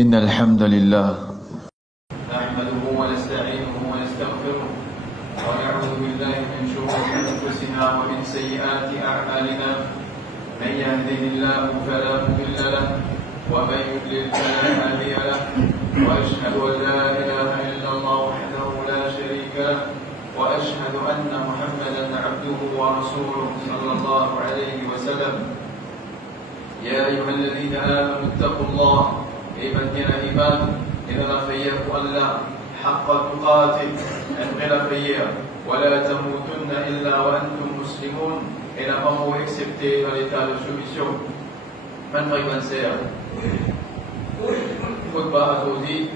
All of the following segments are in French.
إن الحمد لله نحمده ونستعينه ونستغفره ونعوذ بالله من شرور أنفسنا ومن سيئات أعمالنا من يهده الله فلا مضل له ومن يضلل فلا هادي له وأشهد أن لا إله إلا الله وحده لا شريك له وأشهد أن محمدا عبده ورسوله صلى الله عليه وسلم يا أيها الذين آمنوا اتقوا الله إيمان إيمان إذا لفيك ألا حق تقاتل أن لفيك ولا تموتن إلا وأنتم مسلمون إلى ما هو accepté dans l'état de soumission. من fréquencer khutbah aujourd'hui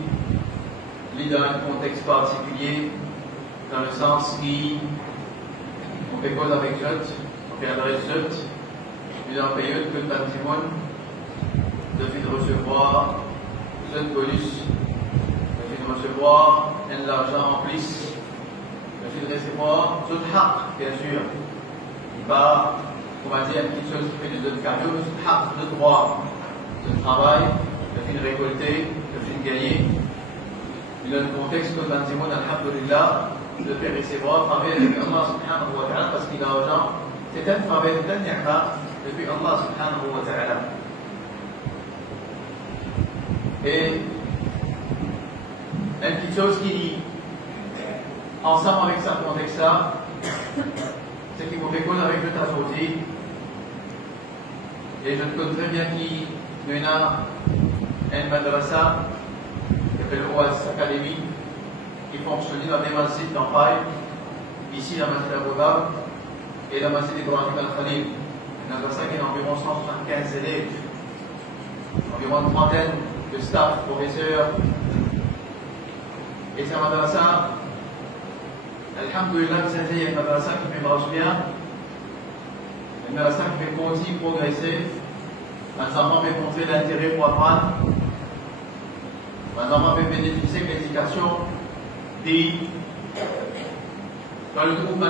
lit dans un contexte particulier, dans le sens qui on fait cause avec Jot, on fait adresse Jot, puis dans le pays que le Timon de recevoir Jot bonus, de recevoir l'argent en plus, de recevoir Jot haq, bien sûr. Il va, on va dire, quelque chose qui fait des autres cardio, Jot haq, de droit, de travail, de récolter, de gagner. Dans le contexte que le Timon, alhamdulillah, de faire recevoir, travailler avec Allah subhanahu wa ta'ala parce qu'il a l'argent. C'est un travail de ni'ma depuis Allah subhanahu wa ta'ala. Et une petite chose qui, ensemble avec ça, contexte-là, c'est qu'il faut faire cause avec le Tazoti. Et je connais très bien qu'il y a un madrasa qui s'appelle Oasis Academy qui fonctionne dans les masjids d'Ampaï, ici la masjid Abu et la masjid Ibrahim Al-Khalil. Un madrasa qui a environ 175 élèves, environ une trentaine de staff, professeurs. Et c'est un madrasa, alhamdulillah, c'est un madrasa qui fait marche bien, un madrasa qui fait continuer progresser, un enfant fait montrer l'intérêt pour apprendre, un enfant fait bénéficier de l'éducation. Dans le groupe,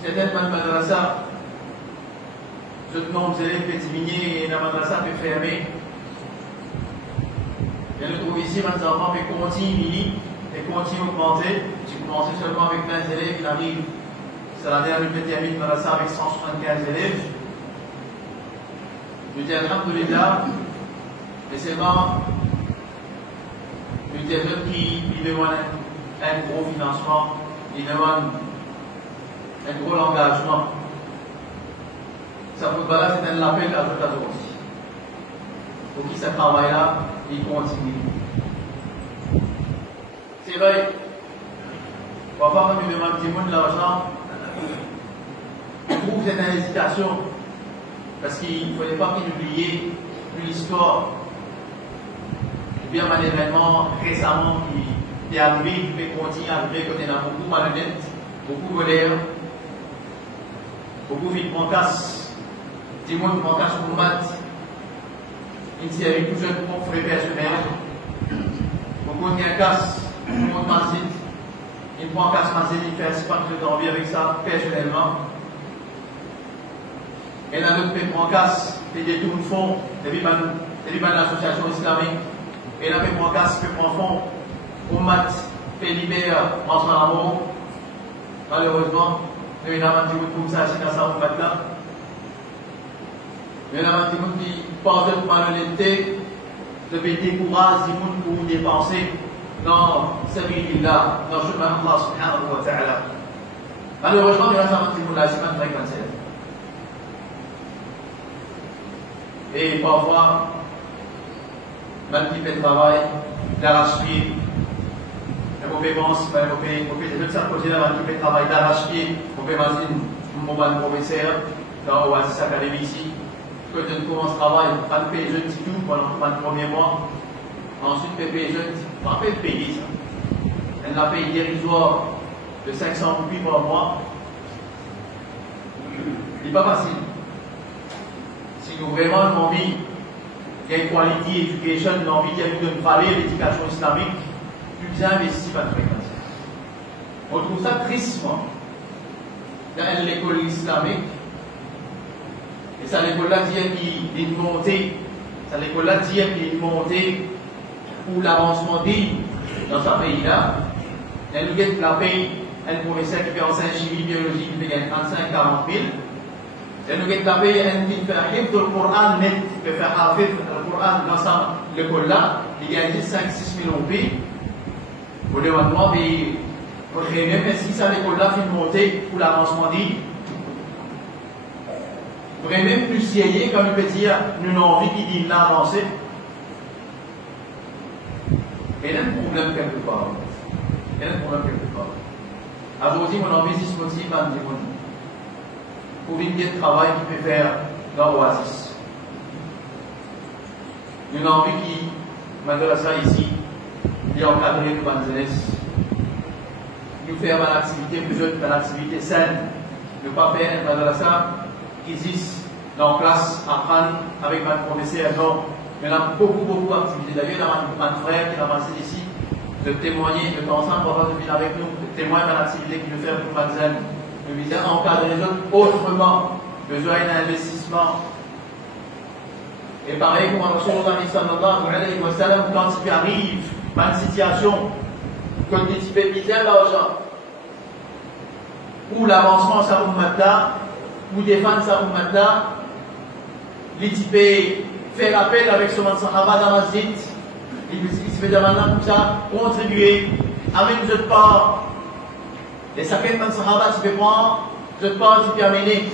certaines madrasa, ce nombre d'élèves peut diminuer et la madrasa peut fermer. Et le trouve ici, les enfants peuvent continuer et continuer à augmenter. Si vous commencez seulement avec 20 élèves, il arrive, c'est la dernière termine madrasa avec 175 élèves. Je dis alhamdulillah, et c'est vraiment une période qui demande un gros financement, il demande un gros engagement. Ça pour là, c'est un appel à tout à l'heure aussi. Pour qui ce travail-là, il continue. C'est vrai, parfois quand tu demandes du monde de l'argent, je trouve que c'est une hésitation. Parce qu'il ne fallait pas oublier l'histoire. Il y a un événement récemment qui est arrivé, qui peut continuer à arriver quand il y a beaucoup malhonnêtes, beaucoup voleurs, beaucoup vite pancasse, du monde pancasse pour maths, une série de jeunes pour frais personnels, beaucoup de casse, beaucoup de masjid, une pancasse masjid, il fait un span de envie avec ça personnellement. Et là, notre pancasse, c'est des tours de fond, c'est l'association islamique, et là, les pancasse peut prendre fond. Au mat, fait libère, en amour. Malheureusement, il y a un petit bout comme ça, c'est dans ça, au mat là. Il y a un petit bout qui pardonne de malhonnêteté, de décourage, du monde pour dépenser dans sabilillah, dans le chemin d'Allah subhanahu wa ta'ala. Malheureusement, il y a un petit bout là, c'est pas très fréquenté. Et parfois, même qui fait le travail, d'arrache-pied, on peut penser, on peut déjà poser là, qui fait le travail d'arrache-pied, on peut imaginer mon bon professeur dans Oasis Academy ici, quand on commence le travail, on paye les jeunes petits tout pendant le premier mois, ensuite on paye les jeunes, on peut payer ça. Elle a payé dérisoire de 500 roupies par mois. Il n'est pas facile. Si nous vraiment avons envie, il y a une quality education, une envie de parler de l'éducation islamique, plus bien investi par la fréquence. On trouve ça tristement dans l'école islamique. Et ça, l'école-là dit qu'il y a une montée. Ça, l'école-là dit qu'il y a une montée pour l'avancement dans ce pays-là. Elle nous guette la paye, un professeur qui fait enseigner chimie, biologie, qui fait 35-40 000. Elle nous guette la paye, un qui fait le Coran net, qui fait le Coran dans l'école-là, il gagne 5-6 000 roupies. Pour le moment, même si ça l'école-là fait monter pour l'avancement vous pourrez même plus essayer, comme il peut dire, nous avons envie qu'il dit l'avancer. Mais il y a un problème quelque part. Il y a un problème quelque part. Aujourd'hui, mon envie c'est motive à dire pour une de travail qui peut faire dans l'oasis. Nous avons envie qui, malgré ça ici, il a encadré nos banzenes. Nous faire une activité, une activité saine. Ne pas faire un madrasa qui existe dans la classe, apprendre avec ma professeur. Non, il y a beaucoup d'activités. D'ailleurs, il y a un frère qui a avancé ici, de témoigner, de temps en temps, de venir avec nous, de témoigner de l'activité qu'il veut faire pour Mademoiselle. Nous visons à encadrer les autres autrement, besoin d'un investissement. Et pareil, comme Rasulullah sallallahu alayhi wa sallam, quand il arrive dans une situation, comme il peut miser l'argent, ou l'avancement sa ummata, ou défendre sa ummata, il peut faire appel avec son sahaba dans la masjid, il peut demander comme ça, contribuer, avec nous autres part, les saquets de sahaba, tu peux prendre, nous autres part, tu peux amener.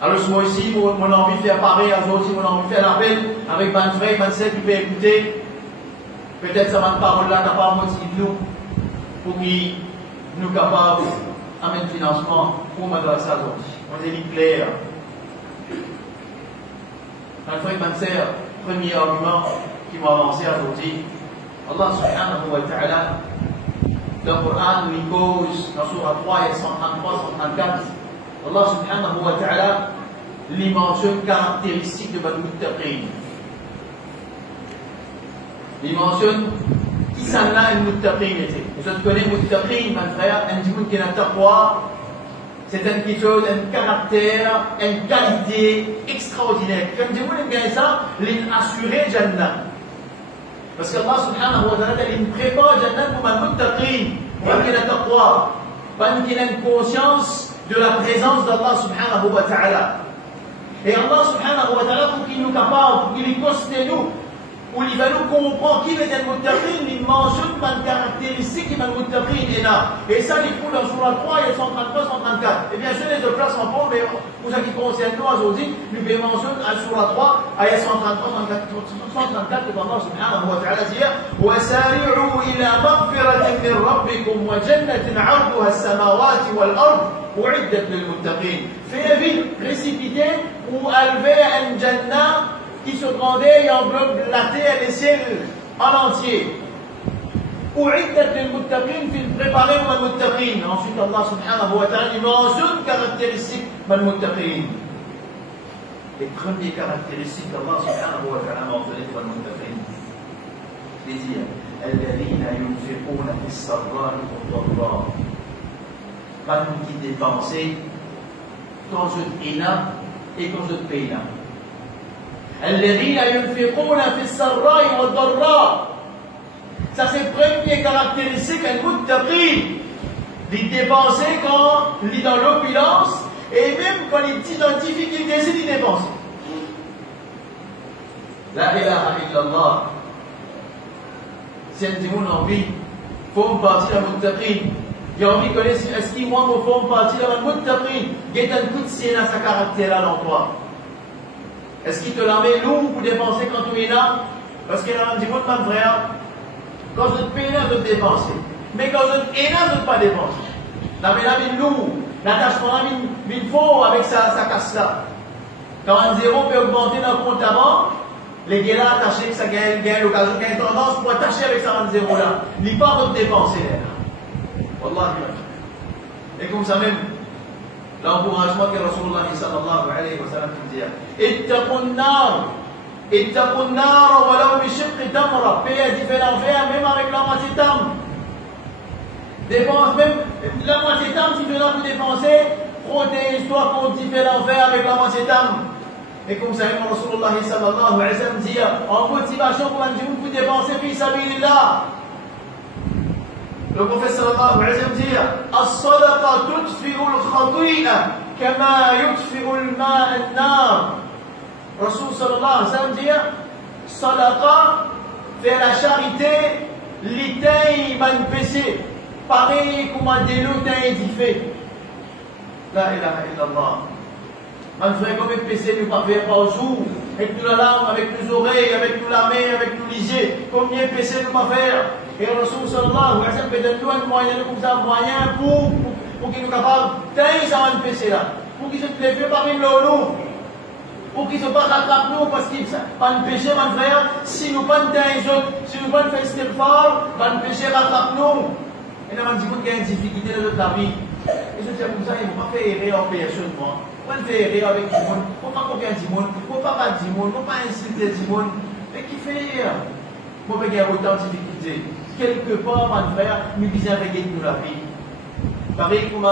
Alors moi aussi, mon envie de faire pareil, à aussi, mon envie de faire l'appel avec mon frère, mon sœur qui peut écouter. Peut-être ça va parole là capable de motiver nous pour qu'il nous capable d'amener le financement pour madrasa aujourd'hui. On est dit clair. Mon frère, mon sœur, premier argument qui m'a avancé aujourd'hui. Allah subhanahu wa ta'ala, dans le Coran, il cause dans Surah 3 et 133, 134. Allah subhanahu wa ta'ala lui mentionne caractéristiques de Al-Muttaqin. Il mentionne qui s'en a un Muttaqin était. Vous connaissez Muttaqin, mon frère, un djimoun qui est un taqwa, c'est quelque chose, un caractère, une qualité extraordinaire. Comme djimoun est bien ça, l'assurer Jannah. Parce qu'Allah subhanahu wa ta'ala, il prépare Jannah pour un Muttaqin, pour un qui est un taqwa, pour un qui a une conscience de la présence d'Allah subhanahu wa ta'ala. Et Allah subhanahu wa ta'ala, pour qu'il nous capable, pour qu'il coste nous, pour qu'il va nous comprendre qui est le muttaqin, il mentionne une caractéristique qui est le muttaqin. Et ça, il faut dans Surah 3 et 133, 134. Et bien sûr, les deux places en fond, mais pour ce qui concerne nous aujourd'hui, nous pouvons mentionner à Surah 3, ayat 133, 134, que Allah subhanahu wa ta'ala dit وَسَارِعُوا إِلَى مَغْفِرَةٍ مِّن رَبِّكُمْ وَجَنَّةٍ عَرْضُهَا السَّمَاوَاتِ وَالْأَرْضِ أُعِدَّتْ لِلْمُتَّقِينَ. Fais vite, précipiter ou élever un Jannah qui se rendait et englobe la terre et les ciels en entier. أُعِدَّتْ لِلْمُتَّقِينَ, في préparer pour المتقين. Ensuite Allah subhanahu wa ta'ala mentionne caractéristiques pour المتقين. Les premières caractéristiques d'Allah subhanahu wa ta'ala mentionnées pour المتقين. C'est-à-dire, الذين ينفقون في السراء والضراء. Pas nous qui dépenser quand je te là et quand je te paye là. الذين ينفقون في السراء والضراء. Ça c'est la première caractéristique d'un muttaqin. Il dépense quand il est dans l'opulence et même quand il est dans la difficulté, c'est il dépense. La ilaha illallah. Si un a envie, il faut partir d'un muttaqin. Il a envie de connaître est-ce qu'il moi me forme partie d'un muttaqin. Il y a un coup de ciel à sa caractère à l'emploi. Est-ce qu'il te la met lourd pour dépenser quand tu es là? Parce qu'il y a un petit peu de mon frère. Quand je te paye là, je te dépenser. Mais quand je te paye là, je ne pas dépenser. La mère a mis lourd. L'attachement a mis faux avec sa casse là. Quand un zéro peut augmenter dans le compte avant, les gars là attachés que ça gagne l'occasion, gagne tendance pour attacher avec ça 20 zéro là. Il pas de dépenser là. Wallah. Et comme ça même, l'encouragement que Rasulullah sallallahu alayhi wa sallam dit ittaqun nar wa law bi shiqqi tamra. Paye différent faire même avec la moitié tam. Dépense même la moitié tam si tu dois dépenser, protège-toi contre différent faire avec la moitié tam. Et comme ça même Rasulullah sallallahu alayhi wa sallam dit en motivation pour un djimoun pour dépenser fi sabilillah. Le prophète sallallahu alayhi wa sallam dit as-sadaqa tudfi'u al-khati'a kama yudfi'u al-ma'a an-nar. Rasul sallallahu alayhi wa sallam dit sadaqa, faire la charité, l'éteint man péché, pareil comme un délutin édifié. La ilaha illallah. Man ferait comme un péché ne pas faire par jour, avec toute la langue, avec nos oreilles, avec toute la main, avec tout l'isé. Combien de péché ne pas faire? Et Rasul sallallahu alayhi wa sallam peut donner un moyen, comme ça, moyen pour qu'il nous capable d'être dans un péché là. Pour qu'il se fait parmi nous. Pour qu'ils ne soient pas rattrapés nous, parce qu'ils pas un péché, mon frère. Si nous ne pas si nous pas faire ce fort, pas un péché rattrape nous. Et là, on dit qu'il y a une difficulté dans notre vie. Et je dis comme ça, ils ne vont pas faire errer en personne, moi. On ne fait errer avec du monde. On ne peut pas copier du monde. On ne peut pas battre du monde. On ne peut pas insulter du monde. Mais qui fait errer? Moi, il y a autant de difficultés. Quelque part, mon frère, nous disons avec nous la vie. Pareil comme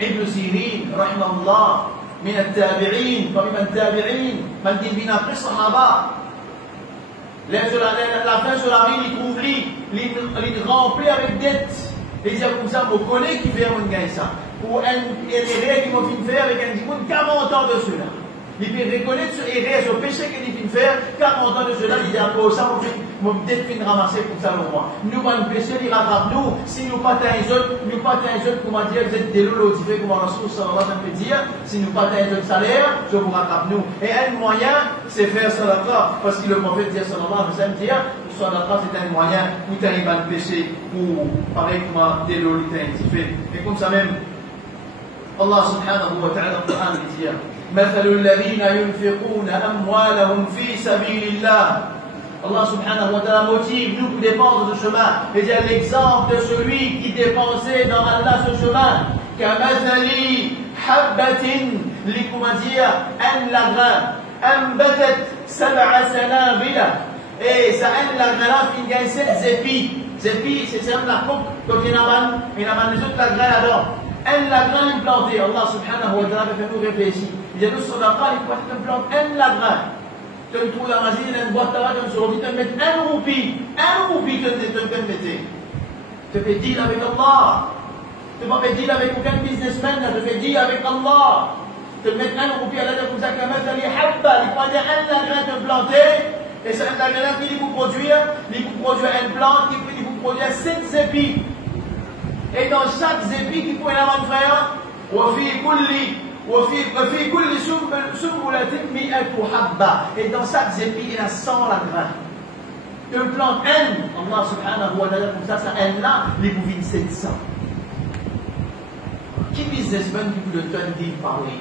Ibn Sirin, rahimahullah. من التابعين فمن التابعين من dit bin après sahaba la fin sur la vie il trouve il remplit avec dettes et il dit comme ça on connaît qui fait un gars ça ou un erreur qui m'a fait faire avec un dimanche 40 ans de cela il peut reconnaître ce erreur ce péché qu'il a fait faire 40 ans de cela il dit après ça mon dette fin ramasser pour ça le mois nous va nous péché il rattrape nous si nous pas un autre comment dire vous êtes des lots différents comme Rasul sallallahu alayhi wa sallam dire si nous pas un autre salaire je vous rattrape nous et un moyen c'est faire sadaqa parce que le prophète dit sallallahu alayhi wa sallam dire sadaqa c'est un moyen où tu arrives à péché pour pareil comme des lots différents et comme ça même Allah subhanahu wa ta'ala dans le Coran dit مثل الذين ينفقون أموالهم في سبيل الله Allah subhanahu wa ta'ala motive nous qui dépensons ce chemin. Et il y a l'exemple de celui qui dépensait dans Allah ce chemin. كمثل حبة comment dire un lagrin أنبتت 7 سنابل et ça un lagrin qui gagne 7 épis. Épis c'est la coupe quand il y a les autres lagrins là-dedans. Un lagrin implanté. Allah subhanahu wa ta'ala fait nous réfléchir. Il y a nous sur la part il faut implanter un lagrin. Tu trouves la magie dans une boîte à tu sur tu mets un roupie que tu mettais. Tu fais deal avec Allah. Tu ne fais deal avec aucun businessman, tu fais deal avec Allah. Tu mets un roupie à la tête comme ça, comme ça, il faut dire un lagrin te planter, et c'est un lagrin qui vous produire un plant, qui vous produire 7 épis. Et dans chaque épi qui peut y avoir un frère, وفي كل سنبلة 100 حبة et dans chaque épi il y a 100 lagrins. Tu plantes un, Allah subhanahu wa ta'ala comme ça un là, les bouvines 700. Qui businessman qui peut le dire pareil?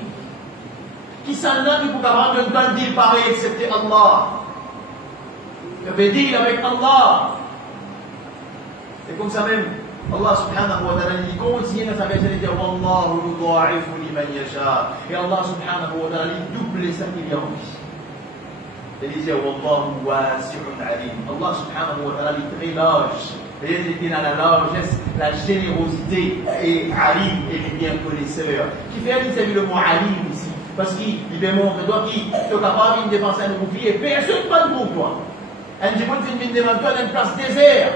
Qui s'en a qui peut avoir de dire pareil excepté Allah? Je vais dire avec Allah. C'est comme ça même. Allah subhanahu wa ta'ala il continue dans sa version de dire Wallahu yudha'ifu liman yasha. Et Allah subhanahu wa ta'ala il double ça qu'il y a envie. Il dit Wallahu wasi'un alim. Allah subhanahu wa ta'ala il est très large. Et il est dans la largesse, la générosité et alim et les bien connaisseurs. Qui fait utiliser le mot alim ici. Parce qu'il démontre qu'il est capable de dépenser un roupie et personne ne prend pour toi. Un dimanche il vient devant toi dans une place déserte.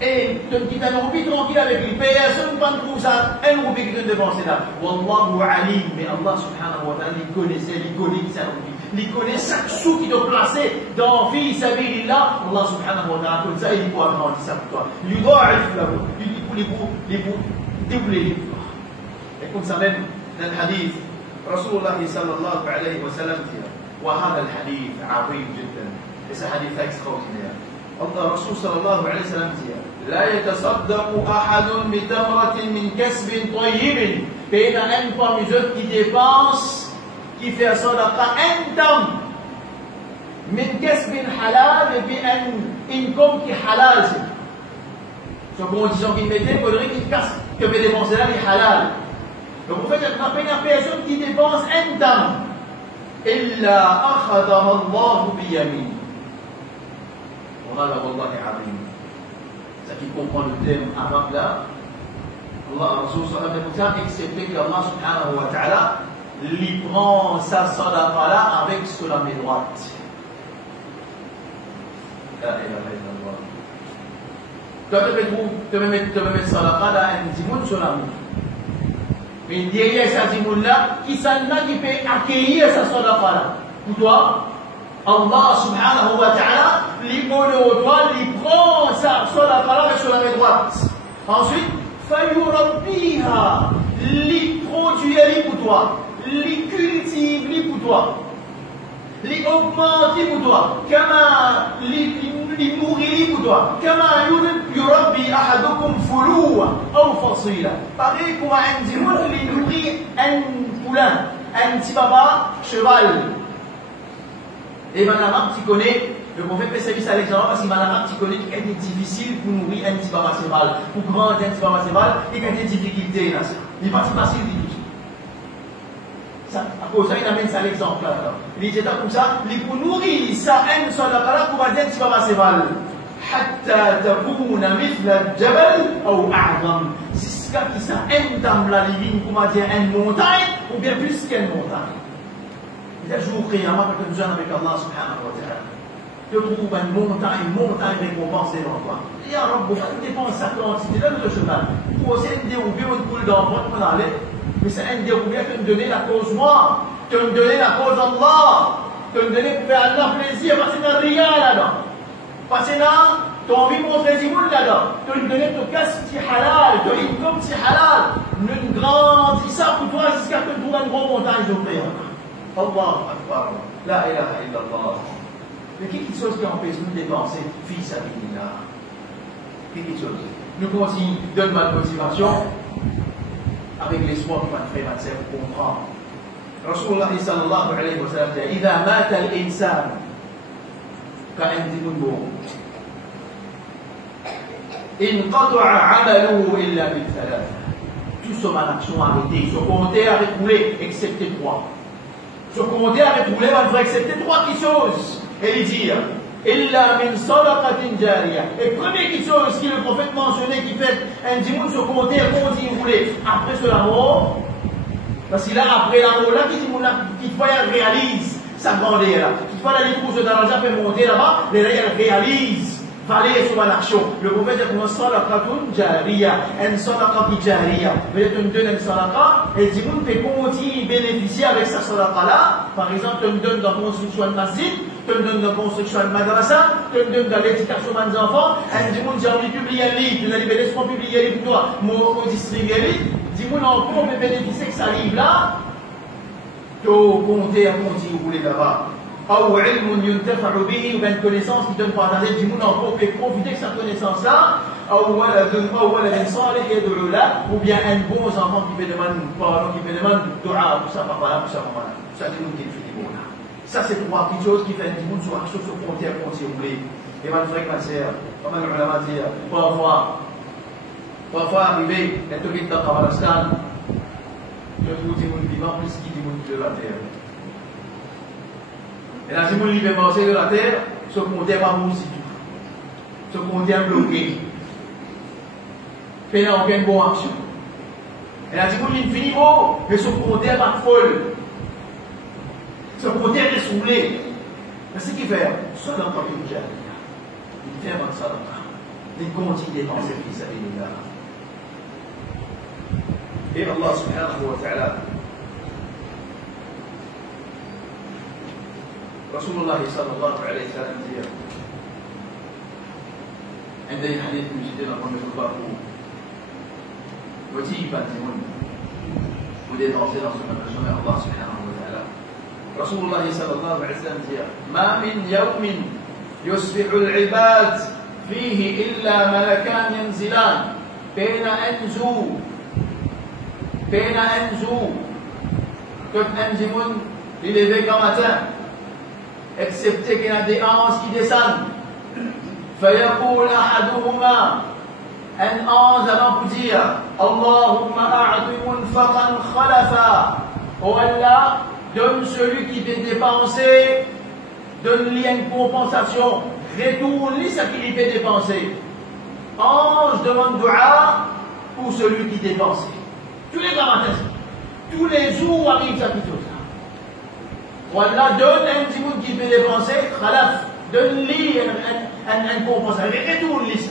Et tu me quittes un roupie tranquille avec lui. Personne ne prend pour ça. Un roupie qui te dépense là. Wallahu alim. Mais Allah subhanahu wa ta'ala, il connaissait, il connaît ça roupie. Il connaît chaque sou qui doit placer dans fi sabilillah. Allah subhanahu wa ta'ala, comme ça, il peut agrandir ça pour toi. Il doit doubler les pouvoirs. Et comme ça même, dans le hadith, Rasulullah sallallahu alayhi wa sallam dit, وهذا الحديث عظيم جدا. Et ce hadith extraordinaire. Allah Rasul sallallahu alayhi wa sallam dit, لا يتصدق أحد بتمرة من كسب طيب. Et il y a un parmi eux qui dépense, qui fait sadaqa un temps, min kasbin halal, et puis un income qui est halal. Sur condition qu'il mettait, il faudrait qu'il casse, que peut dépenser là, il est halal. Donc en fait, il n'y a pas une personne qui dépense un temps, إلا أخذها الله بيمين. وهذا والله عظيم. Ça qui comprend le thème arabe là, Allah Rasul sallallahu alayhi wa sallam, excepté que Allah subhanahu wa ta'ala lui prend sa sadaqa là avec sur la main droite. La ilaha illallah. Tu me mettre sadaqa là, un dimoun sur la route. Mais derrière sa dimoun là, qui s'en a qui peut accueillir sa sadaqa là? Pour toi, Allah subhanahu wa ta'ala, il prend sa sadaqa là sur la main droite. Ensuite, fayurabbiha, il produit pour toi, il cultive pour toi. Les augmenter pour toi, comme les nourrir pour toi, comme yurabbi ahadukum fuluwa ou fasila. Pareil comme un dimoun, il nourrit un poulain, un petit baba cheval. Et ben l'arabe, tu connais, le prophète fait service à l'exemple parce que l'arabe, tu connais qu'il est difficile pour nourrir un petit baba cheval, pour grandir un petit baba cheval, et qu'il y a des difficultés là. Il n'est pas si facile du tout. Ça, à cause de ça, il amène ça l'exemple là. Il dit comme ça, il peut nourrir sa haine sur la parole pour dire tu vas passer mal. Hatta takuna mithla al-jabal ou a'zam. C'est ce qui sa haine dans la ligne pour dire une montagne ou bien plus qu'une montagne. Il dit jour qiyamah quand tu es avec Allah subhanahu wa ta'ala. Tu trouves une montagne récompensée dans toi. Il y a un Rabbi, tu dépenses sa quantité là de cheval. Pour aussi une déroubée ou une poule d'enfant pour aller. Mais c'est un déroulé que me donner la cause moi, que me donner la cause Allah, que me donner pour faire Allah plaisir, parce que c'est un rien là-dedans. Parce que là, tu as envie de montrer des moules là-dedans. Tu me donner ton casse petit halal, tu as une comme petit halal. Ne grandis ça pour toi jusqu'à ce que tu trouves une grande montagne de paix. Allah Akbar. La ilaha illallah. Mais quelque chose qui empêche nous de dépenser, fils à Bidina. Quelque chose. Nous continuons, donne-moi de motivation. Avec l'espoir que ma frère et ma sœur comprend. Rasulullah sallallahu alayhi wa sallam dit إذا مات الإنسان كأن دمه انقطع عمله إلا بالثلاث. Tout son action arrêté, son compteur a écoulé, excepté trois. Son compteur a écoulé, on va accepter trois choses. Et il dit إلا من صدقة جارية. Et première chose qui le prophète mentionnait qui fait un dimoun se compter continue rouler après cela mort. Parce que là après la mort là qui fois elle réalise sa grandeur là. Qui fois la course de l'argent peut monter là-bas, mais là elle réalise valer sur l'action. Le prophète dit une sadaqatun jariya, une sadaqa jariya. Mais tu me donnes une sadaqa et le dimoun peut continuer bénéficier avec sa sadaqa là. Par exemple, tu me donnes dans la construction de masjid. Tu me donnes dans la construction de madrasa, tu me donnes dans l'éducation des enfants, un dimoun j'ai envie de publier un livre, tu as dit laisse-moi publier un livre pour toi, moi distribuer un livre, dimoun encore peut bénéficier de ce livre là, tu compter à continuer rouler là-bas. Ou ilmun yuntafa'u bihi, ou une connaissance qui donne partager, dimoun encore peut profiter de sa connaissance là, ou waladun salih yad'u lahu, ou bien un bon enfant qui peut demander pardon, qui peut demander dua pour sa papa, pour sa maman, ça dimoun qui fait bon là. Ça, c'est trois petites choses qui font du monde sur la chose sur frontière continuer. Et ma frère, ma sœur, comme le ulama dit, parfois arriver, et tout le monde dans Kabalastan, je trouve du monde vivant plus qu'il du monde de la terre. Et là, si vous voulez marcher de la terre, ce compteur va mourir tout. Ce compteur bloqué. Il n'y a aucune bonne action. Et là, si vous voulez finir, mais ce compteur va folle. Ce compteur est soulé. Mais ce qu'il fait, soit dans le il fait un sadaqa. Il continue dans ses fils à l'Illah. Et Allah subhanahu wa ta'ala, Rasulullah sallallahu alayhi wa sallam dit عندي حديث من جدنا قلنا في الباقو وتيجي بانتمون ودي توصيل رسول الله سبحانه وتعالى رسول الله صلى الله عليه وسلم ما من يوم يصبح العباد فيه إلا ملكان ينزلان بين أنزو comme Anjimoun, il est levé quand matin, excepté qu'il y a des anges qui descendent. فيقول أحدهما un ange avant pour dire اللهم أعط منفقا خلفا. Oh Allah, donne celui qui peut dépenser, donne-lui une compensation, retourne-lui ce qu'il peut dépenser. Ange demande dua pour celui qui dépense. Tous les matins, tous les jours arrive cette chose. Allah donne un petit bout qui peut dépenser, khalaf, donne-lui un compensation. Retourne ça.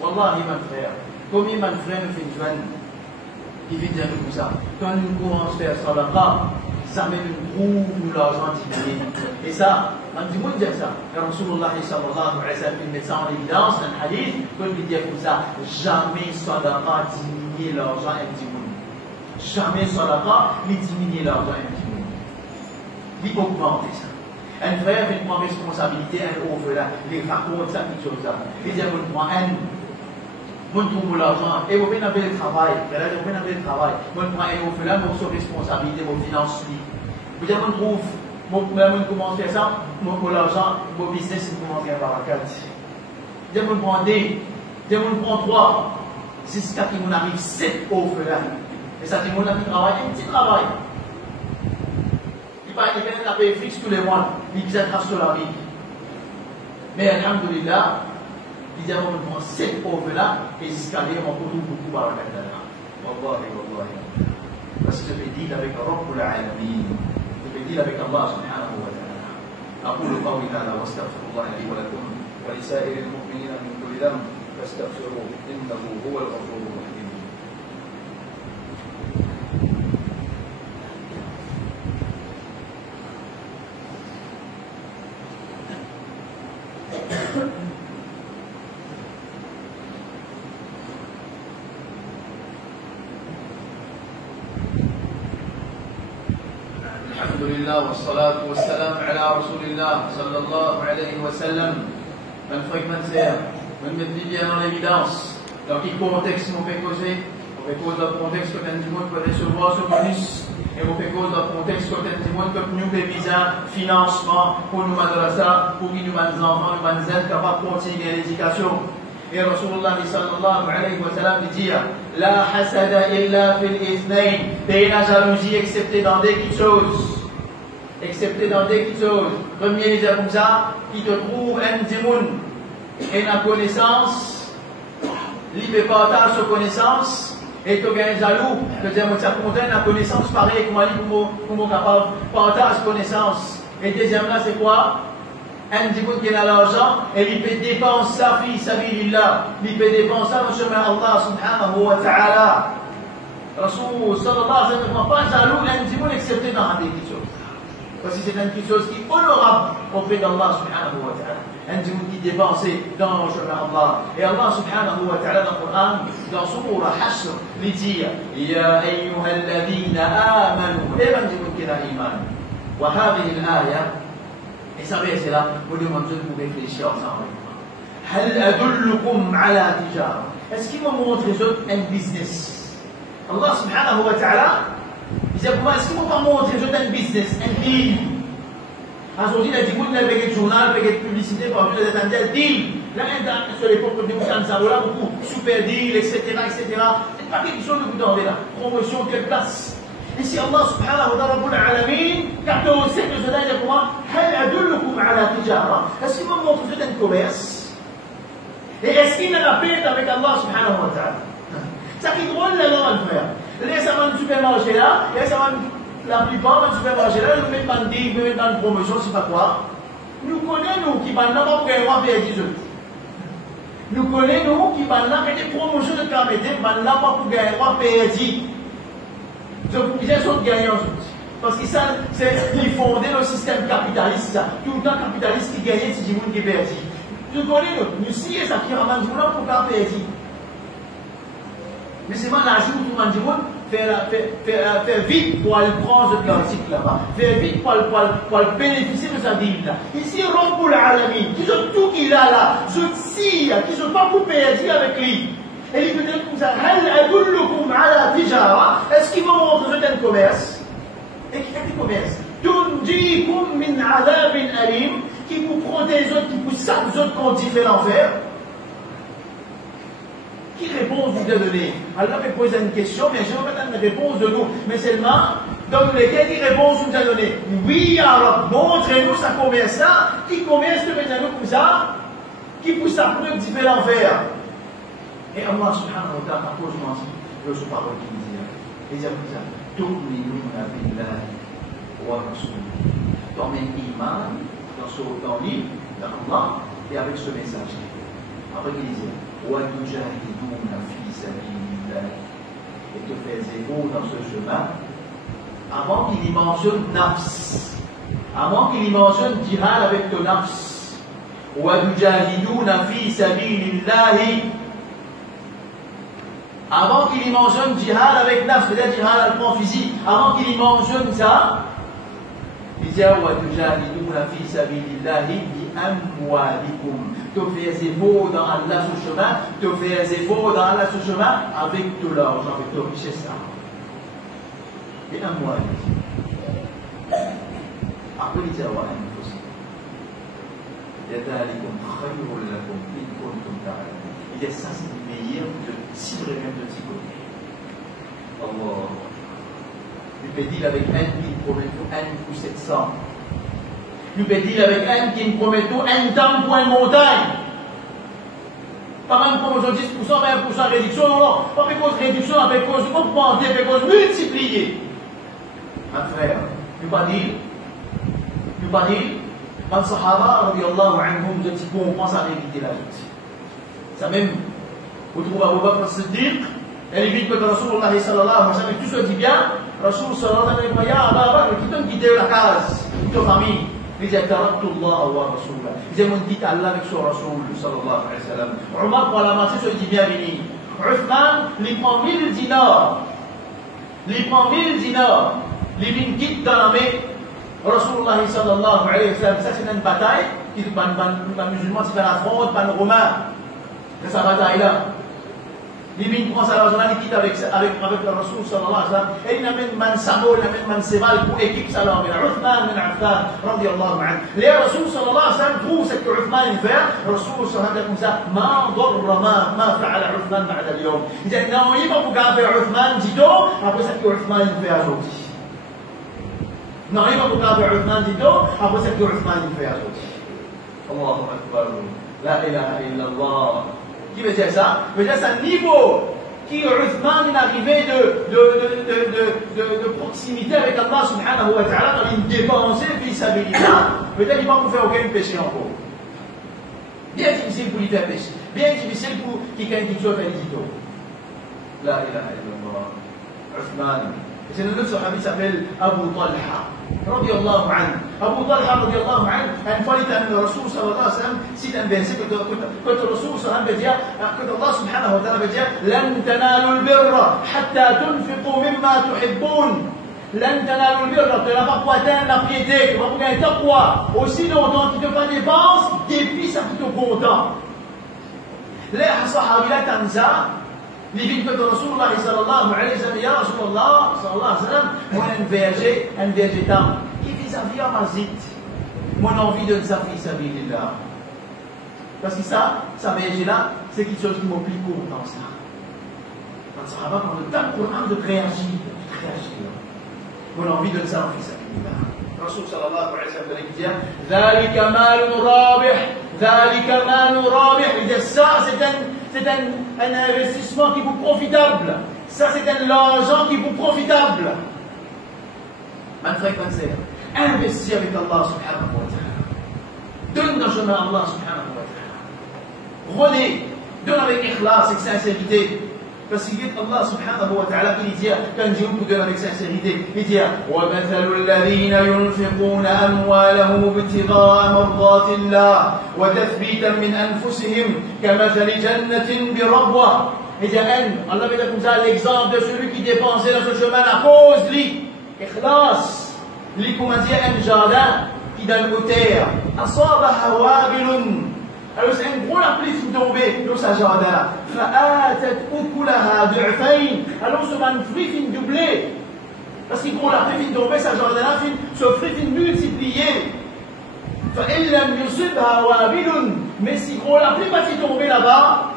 Wallahi, mon frère. Combien mon frère me fait une qui vient dire comme ça. Quand nous commençons à faire sadaqa, ça met nous trouve l'argent diminué. Et ça, on dit, moi, dire ça. Et Rasulullah sallallahu alayhi wa sallam met ça en évidence dans le hadith, quand il dit comme ça, jamais sadaqa diminuer l'argent diminué. Jamais sadaqa diminuer l'argent diminué. Il faut augmenter ça. Un frère vient prendre responsabilité, un orphelin, il raconte ça, quelque chose là. Il dit, on prend mon trouve l'argent, et vous venez avec le travail, vous venez avec le travail, mon prend un orphelin, mon sous responsabilité, mon finance lui. Vous dites, mon trouve, mon commence à faire ça, mon l'argent, mon business, il commence à avoir la carte. Vous dites, mon prend des, mon prend 3, jusqu'à ce qu'on arrive 7 orphelins. Et ça dit, mon ami travaille, un petit travail. Il va y avoir paye fixe tous les mois, il s'intéresse sur la vie. Mais alhamdoulilah, il y a un 7 orphelins et jusqu'à là, on peut beaucoup par la Canada. Wallahi, wallahi. Parce que je vais dire avec Rabbul Alamin, je vais dire avec Allah subhanahu wa ta'ala. أقول قولي هذا واستغفر الله لي ولكم ولسائر المؤمنين من كل ذنب فاستغفروه إنه هو الغفور الرحيم. Alhamdulillah wa salatu wa salam ala Rasulillah sallallahu alayhi wa sallam. Mon frère, mon frère, on met bien en évidence dans quel contexte on fait causer. On fait cause dans le contexte que tout le monde peut recevoir ce bonus. Et on fait cause dans le contexte que tout le monde peut nous payer financement pour nous madrasa, pour nous enfants, nous aider capables de continuer l'éducation. Et Rasulullah sallallahu alayhi wa sallam dit La hasada illa fil ithnain. Et la jalousie excepté dans des petites choses. Excepté dans des petites choses. Premier, il dit comme ça, qui te trouve un dimoun et la connaissance, il peut partager sa connaissance, et tu es jaloux, tu dis, moi, ça contient la connaissance pareil, comment capable de partager sa connaissance. Et deuxième là, c'est quoi? Un dimoun qui a l'argent, et il peut dépenser sa fille, sa vie, il peut dépenser dans le chemin Allah subhanahu wa ta'ala. Rasul sallallahu alayhi wa sallam, pas jaloux, un dimoun excepté dans des petites choses. Parce que c'est une petite chose qui est honorable auprès d'Allah subhanahu wa ta'ala. Un dimoun qui dépense dans le chemin d'Allah. Et Allah subhanahu wa ta'ala dans le Coran, dans Surah Hashr, il dit Ya ayyuha alladhina amanu. Et un dimoun qui a l'iman. Wa hadhihi al-aya. Et ça c'est là, vous demandez de vous réfléchir ensemble. Hal adullukum ala tijara. Est-ce qu'il me montre un business? Allah subhanahu wa ta'ala, il dit comment est-ce qu'il ne peut pas montrer un business, un deal? Aujourd'hui, il a dit que vous avez un journal, vous avez une publicité, vous avez un deal. Là, sur l'époque, vous avez un beaucoup, super deal, etc. etc. C'est pas quelque chose que vous donnez là. Promotion, quelle place? Ici, Allah subhanahu wa ta'ala, quand on sait que cela, il dit comment Hal adullukum ala tijara. Est-ce qu'il me montre un commerce? Et est-ce qu'il a la paix avec Allah subhanahu wa ta'ala? Ça qui est drôle là, non, frère. Les supermarchés là, la plupart des supermarchés là, nous mettons dans des, nous mettons dans une promotion, c'est pas quoi. Nous connaissons qui parlent pas pour gagner des autres. Nous connaissons qui parlent des promotions de caractère, qui parlent pas pour gagner des donc, ils sont gagnants. Parce que ça, c'est fondé le système capitaliste, ça. Tout le temps capitaliste qui gagne, c'est du monde qui perd. Nous connaissons, nous si ça qui ramène du monde pour faire perdre. Mais c'est mal l'argent tout le monde faire vite pour aller prendre de l'article là-bas. Faire vite pour aller bénéficier de sa vie là. Ici, Rabbul Alamin, qui ont tout qu'il a là, qui sont pas pour perdre avec lui. Et il peut dire comme ça, Hal adullukum ala tijara. Est-ce qu'il va montrer un commerce? Et qui fait du commerce? Tunjikum min adhabin alim, qui vous protège, qui vous sape les autres qu'on fait l'enfer. Qui réponse vous a donné? Alors, je vais poser une question, mais je vais mettre une réponse de nous. Mais seulement, dans lesquels qui réponse vous a donné? Oui, alors, montrez-nous sa commerce là, qui commerce de nous comme ça, qui pousse sa preuve d'y faire l'enfer. Et Allah subhanahu wa ta'ala, à cause de ce parole qui dit, il dit comme ça, tu'minuna billahi wa rasulihi. Dans mes iman, dans ce livre d'Allah et avec ce message. Après il disait, et te fais zéro dans ce chemin, avant qu'il y mentionne nafs, avant qu'il y mentionne jihad avec ton nafs, avant qu'il y mentionne jihad avec nafs, c'est-à-dire jihad à le plan physique, avant qu'il y mentionne ça, il dit te fais efforts dans Allah ce chemin, te fais efforts dans Allah ce chemin avec de l'argent, avec de richesse. Et un mois. Après, il dit il dit ça, c'est le meilleur si vraiment de t'y connaître. Allah. Il peut dire avec un qui promet tout, un ou 700. Il peut dire avec un qui me promet tout, un temps pour une montagne. Pas même promotion 10%, 20% réduction, non. Pas avec cause réduction, avec cause augmentée, avec cause multipliée. Mon frère, il ne pas dire. Il ne pas dire. Man Sahaba, radiallahu anhum, de petit coup, on pense à éviter la vie. Ça même, vous trouvez Abu Bakr as-Siddiq, elle évite que Rasulullah sallallahu alayhi wa sallam, tout se dit bien, Rasul sallallahu alayhi wa sallam, ya Abu Bakr, qui t'ont quitté la case, toute ta famille. Il dit, Taraktullah wa Rasulullah. Il dit, mon dit Allah avec son Rasul sallallahu alayhi wa sallam. Omar, pour la moitié, se dit bien béni. Uthman, il prend 1000 dinars. Il prend 1000 dinars. Il vient quitte dans la main. Rasulullah sallallahu alayhi wa sallam, ça c'est une bataille. Les musulmans, c'est la fronde, pas les romains. C'est sa bataille-là. Il prend sa l'argent, il quitte avec le Rasul sallallahu alayhi wa sallam. Et il amène man sabot, il amène man seval pour équipe salam. Uthman min Affan, radiallahu anhu. Les Rasul sallallahu alayhi wa sallam trouve ce que Uthman il fait. Rasul sallallahu alayhi wa sallam comme ça, ma dorra ma fa'ala Uthman ba'da al-yawm. Il dit, non, il va pas faire Uthman, dit-on, après ce que Uthman il fait aujourd'hui. Non, il va pas faire Uthman, dit-on, après ce que Uthman il fait aujourd'hui. Allahu Akbar. La ilaha illallah. Qui veut dire ça? Veut dire c'est un niveau qui Uthman est arrivé de proximité avec Allah subhanahu wa ta'ala dans une dépensée fi sabilillah. Peut-être qu'il ne va pas faire aucun péché encore. Bien difficile pour lui faire péché. Bien difficile pour quelqu'un qui soit félicité. La ilaha illallah. Uthman. C'est le nom de ce hadith s'appelle Abu Talha. Radiallahu anhu. Abu Talha, radiallahu anhu, une fois il était avec le Rasul sallallahu alayhi wa sallam, c'est un verset que le Rasul sallallahu alayhi wa sallam veut dire, que Allah subhanahu wa ta'ala veut dire, لن تنالوا البر حتى تنفقوا مما تحبون. لن تنالوا البر, tu n'as pas pour atteindre la piété, tu vas pour gagner ta quoi. Aussi longtemps que tu ne te pas dépenses, depuis ça tu te content. Les Sahaba, il a tanza. Living que Rasulullah sallallahu alayhi wa sallam, ya Rasulullah sallallahu alayhi wa sallam, moi un verger d'âme qui vis-à-vis à Mazit, mon envie de Zafi Sabilillah. Parce que ça verger-là, c'est quelque chose qui m'oblige content ça. Quand ça va dans le temps pour un de réagir. Mon envie de Zafi Sabilillah. Rasul sallallahu alayhi wa sallam dit, ذلك مال رابح, ذلك مال رابح. Il dit ça, c'est un investissement qui vous profitable. Ça, c'est un argent qui vous profitable. Ma frère, investir avec Allah subhanahu wa ta'ala. Donne dans le chemin Allah subhanahu wa ta'ala. Redis, donne avec ikhlas, avec sincérité. Parce qu'il dit Allah subhanahu wa ta'ala qui dit, quand Dieu vous donne avec sincérité, il dit, وَمَثَلُ الَّذِينَ يُنْفِقُونَ أَمْوَالَهُمْ ابْتِغَاءَ مَرْضَاتِ اللَّهِ وَتَثْبِيتًا مِنْ أَنفُسِهِمْ كَمَثَلِ جَنَّةٍ بِرَبْوَةٍ. Il dit, Allah veut dire comme ça l'exemple de celui qui dépensait dans ce chemin à cause de lui. Ikhlas. Lui, comment dire, un jardin qui donne aux terres. أَصَابَهَا وَابِلٌ. Alors c'est un gros la pluie qui tombait dans sa jardin. فَآتَتْ أُكُلَهَا ضِعْفَيْنِ. Alors ce fruit fin doublé. Parce qu'il gros la pluie fin tombée, sa jardin ce fruit fin multiplié. فَإِنْ لَمْ يُصِبْهَا وَابِلٌ. Mais si gros la pluie pas tomber là-bas,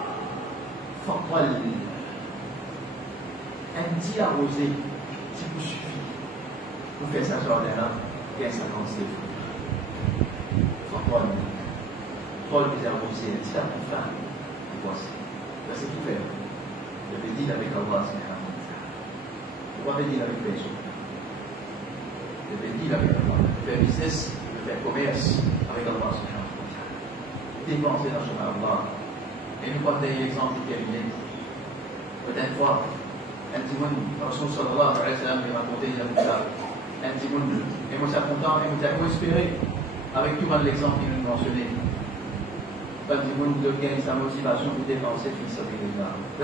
فَقَلْ. Un petit arrosé, si vous suffit. Vous faites sa jardin et un 56 fruits. فَقَلْ. Paul les a arrosés, c'est un peu fin. Voici. Là, c'est tout faire. Je vais dire avec Allah, c'est un peu. Je ne vais pas dire avec les autres. Je vais dire avec Allah. Je vais faire business, je vais faire commerce avec Allah, c'est un peu. dépenser dans le chemin d'Allah. Et nous prenons l'exemple du cabinet. Peut-être fois, un petit monde, Rasul sallallahu alayhi wa sallam, il racontait il a un petit monde, et moi ça content, et moi espéré, avec tout l'exemple qu'il nous mentionnait. Pas du monde de gagner sa motivation pour dépenser fils à billah. Je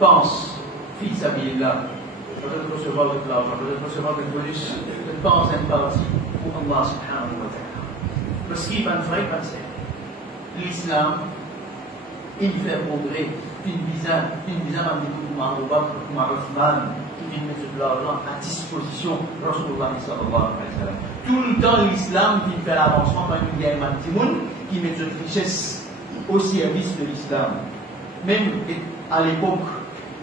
pense, fils à billah. Peut-être recevoir de l'argent, peut-être recevoir de bonus, je pense une partie pour Allah subhanahu wa ta'ala. Parce qu'il va faire passer. L'islam, il fait progrès. Une dizaine d'années pour Othman, qui vient mettre de l'argent à disposition de Rasulullah sallallahu alayhi wa sallam. Tout le temps, l'islam qui fait l'avancement quand il y a un petit monde qui met de richesse au service de l'islam. Même à l'époque,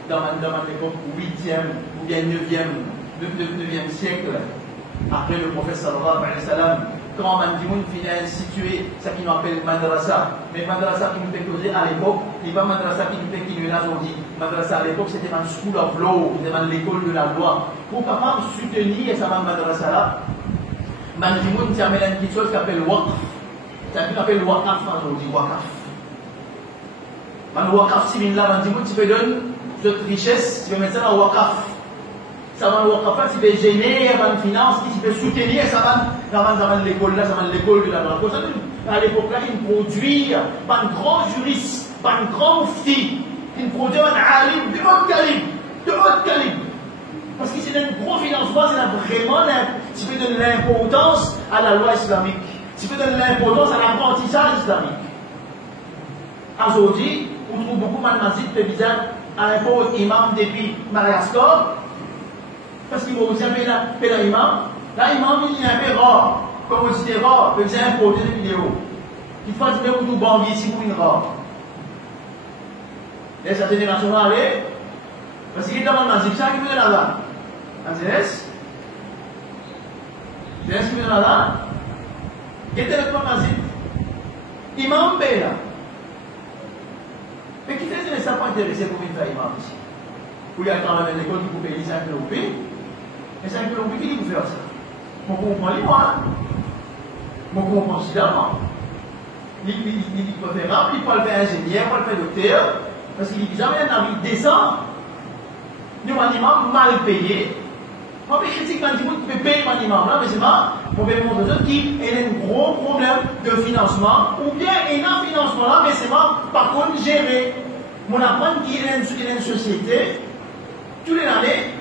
dans l'époque 8e ou bien 9e siècle, après le prophète sallallahu alayhi wa sallam, quand Mandimoun finit à instituer ce qu'on appelle madrasa. Mais madrasa qui nous fait causer à l'époque, n'est pas madrasa qui nous fait qu'il y a aujourd'hui. Madrasa à l'époque, c'était un school of law, c'était l'école de la loi. Pour capable soutenir cette madrasa là, Mandimoun s'y amène une chose qui s'appelle waqf. C'est ce qu'on appelle waqaf aujourd'hui, waqaf. Man waqaf, si là, Mandimoun, tu peux donner cette richesse, tu peux mettre ça dans waqaf. Ça va waqaf, tu peux générer une finance, tu peux soutenir ça va l'école là, ça va l'école de la loi. À l'époque là, il produit un grand juriste, un grand mufti, il produit un alim de haut calibre. Parce que c'est un gros financement, c'est vraiment, tu peux donner l'importance à la loi islamique, tu peux donner l'importance à l'apprentissage islamique. Aujourd'hui, on trouve beaucoup de masjid qui bizarre à un imam depuis Madagascar. Parce qu'il va aussi appeler l'imam. L'imam, il est un peu rare. Comme on dit, rare, il faisait importer des vidéos. Il faut dire que nous banques ici pour une rare. Et cette génération va aller. Parce qu'il est dans le masjid, ça qui veut là-bas. Andrés? Andrés qui veut là-bas? Il était dans le masjid. Imam paye là. Mais qui fait que ça pas intéressé pour une faire imam ici? Pour y aller dans l'école qui peut payer 5 roupies. Mais 5 roupies, qui dit vous faire ça? Mon comprend moi. Mon comprend considérablement. Il est préférable, il peut le faire ingénieur, il peut le faire docteur, parce qu'il dit jamais un avis décent. Nous, un imam mal payé. On peut critiquer un imam qui peut payer un imam là, mais c'est pas. On peut montrer qu'il y a un gros problème de financement, ou bien il y a un financement là, mais c'est pas par contre géré. On apprend qu'il y a une société, tous les années,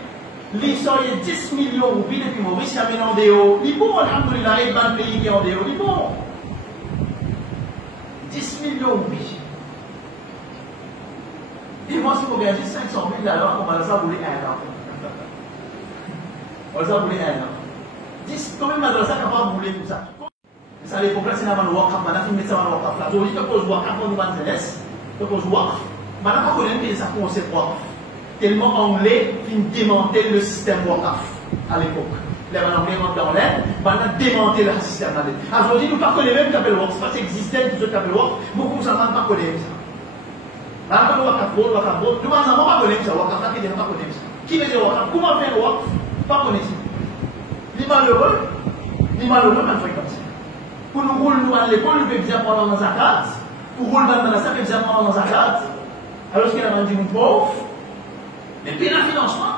l'histoire il y a 10 millions de roupies depuis Maurice, il y a un en déo. Il est bon, alhamdoulilah, il y a un pays qui est en déo. Il est bon. 10 millions de roupies. Et moi, si vous regardez 500 000 alors qu'on va ça rouler 1 an. On va ça rouler 1 an. 10, combien de madrasa capable de rouler tout ça? Ça à l'époque là, c'est dans le waqaf, maintenant il met ça dans le waqaf là. Aujourd'hui, tu poses waqaf, on va te laisser. Tu poses waqaf. Maintenant, on connaît ça concept waqaf. Tellement anglais qu'ils démantèlent le système waqaf à l'époque. Les anglais rentrent dans l'air, maintenant démanteler le système là. Aujourd'hui, nous ne connaissons même pas le waqaf, c'est pas existant tout ce qu'appelle waqaf, beaucoup ne savent pas connaître ça. Maintenant, waqaf, nous ne savons pas connaître ça, waqaf, là, qui ne pas connaître ça. Qui veut dire waqaf? Comment faire waqaf? Pas connaître ça. Les malheureux, on fait comme ça. Pour nous rouler nous à l'école, nous pouvons bien prendre dans sa carte. Pour rouler dans la salle, nous pouvons bien prendre dans sa carte. Alors qu'il y a un monde pauvre, mais puis le financement.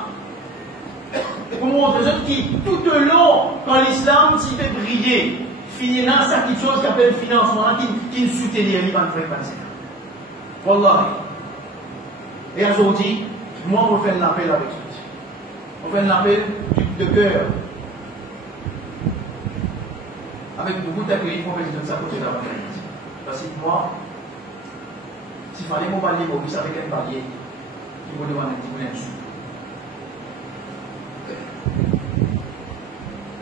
Pour nous montrer qui, tout le long, quand l'islam s'y fait briller, finit là, c'est quelque chose qui appelle le financement, qui nous soutient les livres de fréquence. Wallah. Et aujourd'hui, moi, on fait un appel avec ça. On fait un appel de cœur. Avec beaucoup d'accueil, on va dire de ça côté de la planète. Parce que moi, s'il fallait mon balai Maurice avec un balai, il faut demander un petit peu d'insu.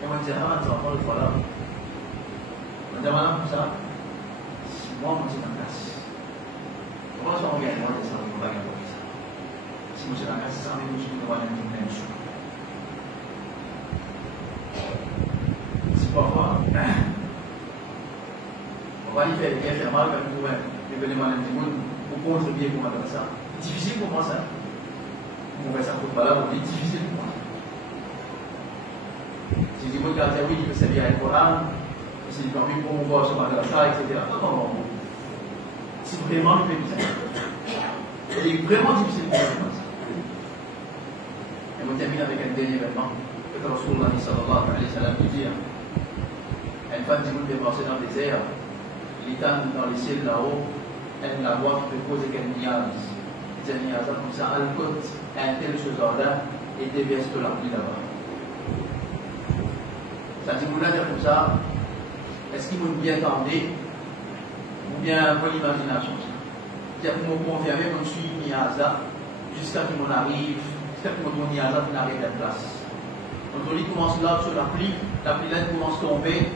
Et on va dire, ah, tu vas voir le voilà. On va dire, madame, ça, moi, on dit ma classe. Comment ça, on gagne, moi, ça, on va gagner pour ça. Si moi, j'ai la classe, ça, mais nous, je vais demander un petit peu d'insu. C'est parfois, on va y faire bien faire mal quand vous venez mal un petit peu pour contribuer pour moi ça. Difficile pour moi ça. On va ça pour pas là, on dit difficile pour moi. Si je dis que oui, il peut servir à un Coran, c'est quand même promouvoir ce madrasa, etc. Non. C'est vraiment difficile. Il est vraiment difficile de faire ça. Et on termine avec un dernier événement que Rasulullah sallallahu alayhi wa sallam dit. Une femme qui veut passer dans les airs, l'état dans les ciels là-haut, elle la voix qui peut poser qu'elle niaise. Elle dit comme ça, elle cote un tel chose-là et déverse de la pluie là-bas. Ça dit, vous dire comme ça, est-ce qu'il vous bien tendez ou bien pour l'imagination? C'est-à-dire pour me confirmer que je suis niaza jusqu'à ce qu'on arrive, jusqu'à ce qu'on niaza n'arrive à la place. Donc on commence là sur la pluie là commence à tomber,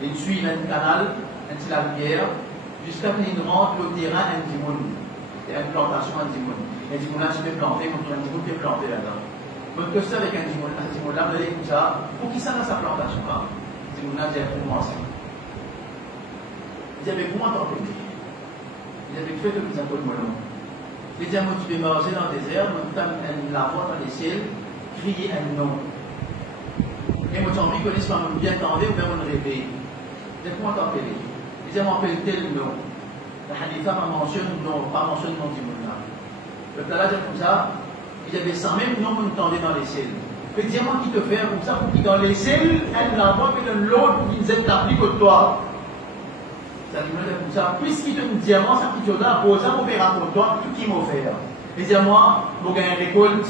et suit un canal, la rivière, jusqu'à ce qu'il rentre le terrain un dimoun, et une plantation un dimoun. Un dimoun là, tu peux planter, comme un dimoun peut planter là-dedans. Donc que c'est avec un dimoun là, vous allez comme ça, pour qui ça dans sa plantation là? Un dimoun là, j'ai commencé. Il dit, mais comment t'en fais? Il dit, fait que vous avez un peu de il dit, moi, tu peux marcher dans le désert, moi, tu as la voix dans les ciels, crier un nom. Et moi, tu as envie que l'histoire me bien tendue ou bien me réveille. Il dit, comment t'en fais? Il dit, moi, m'appelle tel nom. La haditha m'a mentionné non, pas mentionné non du monde là. Le plat là, comme ça, il y avait 100 même non, me tendait dans les ciels. Il dit, moi, qui te fait comme ça, pour qu'il dans les ciels, elle la voix, puis dans l'autre, qui nous est appris que toi. Ça dit, comme ça, puisqu'il te dit, moi, ça qui te donne, pour ça, on verra pour toi, tout qui m'a offert. Il dit, moi, je gagne une récolte,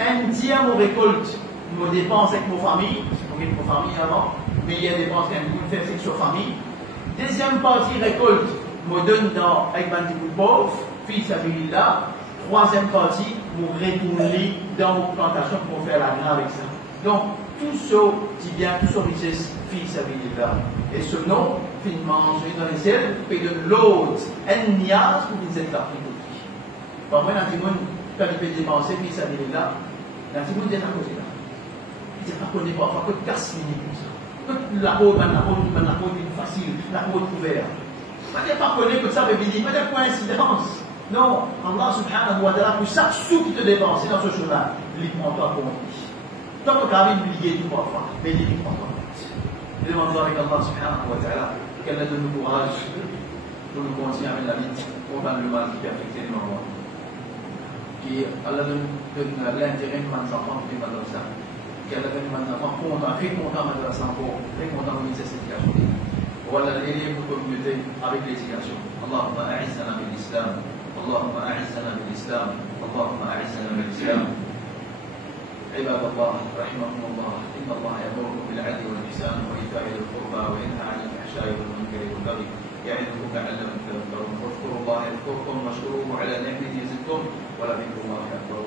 un tiers de récolte, je dépense avec ma famille, c'est pour ma famille avant, mais il y a des dépenses qu'un coup de faire avec sa famille. Deuxième partie, récolte, je donne dans, avec un petit pauvre, fils à là. Troisième partie, je retourne dans vos plantations pour faire la graine avec ça. Donc, tout ce qui vient, tout ce richesse, fils à là. Et ce nom, finalement, je vais dans les ciels, et de l'autre, un niaz pour qu'ils aient la priorité. Par contre, dans le monde, quand il peut dépenser, fils à là, dans le monde, il est à côté là. Il n'est pas connu parfois que casse-minute comme ça. La route est facile, la route ouverte. Il n'est pas connu que ça veut dire, pas de coïncidence. Non, Allah subhanahu wa ta'ala, pour chaque sou qui te dépense dans ce chemin, il prend toi pour lui. Tant que tu as oublié tout parfois, mais il prend toi. Je demande avec Allah subhanahu wa ta'ala qu'elle donne le courage pour nous continuer avec la vie contre le mal qui peut affecter les mamans. Allah donne l'intérêt de mes enfants qui vivent dans ça. Qu'elle donne mes enfants contents, très contents de la santé, très contents de cette situation. Voilà l'aider pour communauté avec l'éducation. Allahumma a'izana bil Islam. اللهم أعزنا بالإسلام اللهم أعزنا بالإسلام عباد الله رحمكم الله إن الله يأمركم بالعدل والإحسان وإيتاء ذي القربى وينهى عن الفحشاء والمنكر والبغي يعظكم لعلكم تذكرون واذكروا الله يذكركم واشكروه على نعمته يزدكم ولذكر الله أكبر